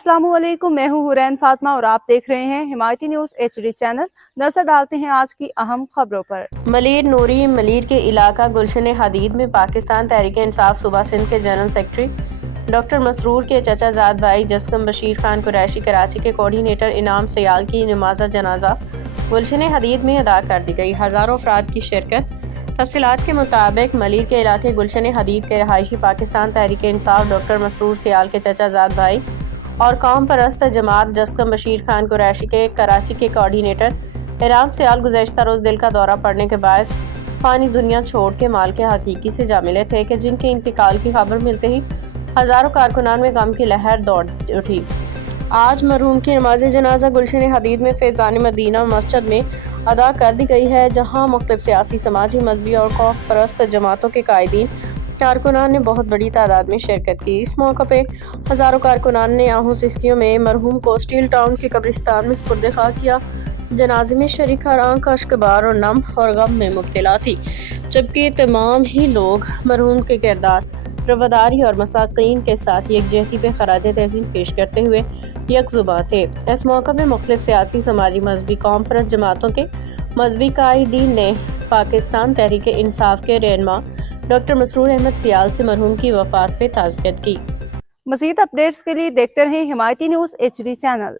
अस्सलाम वालेकुम, मैं हूँ हुरैन फातिमा और आप देख रहे हैं हिमायती न्यूज़ HD चैनल। नजर डालते हैं आज की अहम खबरों पर। मलीर नूरी मलीर के इलाका गुलशन हदीद में पाकिस्तान तहरीक इंसाफ सूबा सिंध के जनरल सेक्रेटरी डॉक्टर मसरूर के चचाजाद भाई जस्कम बशीर खान कुरैशी कराची के कोऑर्डिनेटर इनाम सयाल की नमाज़ जनाजा गुलशन हदीद में अदा कर दी गई। हज़ारों अफराद की शिरकत। तफसीलात के मुताबिक मलीर के इलाके गुलशन हदीद के रहायशी पाकिस्तान तहरीक इंसाफ डॉक्टर मसरूर सयाल के चचाजाद भाई और कौम परस्त जमात जस्कम बशीर खान कुरैशी के कराची के कोऑर्डिनेटर इनाम सयाल गुज़श्ता रोज़ दिल का दौरा पड़ने के बाद फ़ानी दुनिया छोड़ के माल के हकीकी से जा मिले थे कि जिनके इंतकाल की खबर मिलते ही हज़ारों कारकुनान में गम की लहर दौड़ उठी। आज मरहूम की नमाज जनाजा गुलशन हदीद में फैज़ान मदीना मस्जिद में अदा कर दी गई है, जहाँ मुख्तलिफ सियासी, समाजी, मजहबी और कौम परस्त जमातों के कायदीन कारकुनान ने बहुत बड़ी तादाद में शिरकत की। इस मौके पे हज़ारों कारकुनान ने आहू सिस्कियों में मरहूम को स्टील टाउन के कब्रिस्तान में सुपुर्द खाक किया। जनाजे में शरीक हर आंख अश्कबार और नम और गम में मुब्तला थी, जबकि तमाम ही लोग मरहूम के किरदार, रवादारी और मसाकीन के साथ यकजहती पे खराज तहसीन पेश करते हुए यकजुबां थे। इस मौके पर मुख्तलिफ सियासी, समाजी, मजहबी, कौम परस्त जमातों के मजहबी कायदीन ने पाकिस्तान तहरीक इंसाफ के रहनुमा डॉक्टर मसरूर अहमद सयाल से मरहूम की वफात पे ताज़ियत की। मज़ीद अपडेट्स के लिए देखते रहें हिमायती न्यूज़ HD चैनल।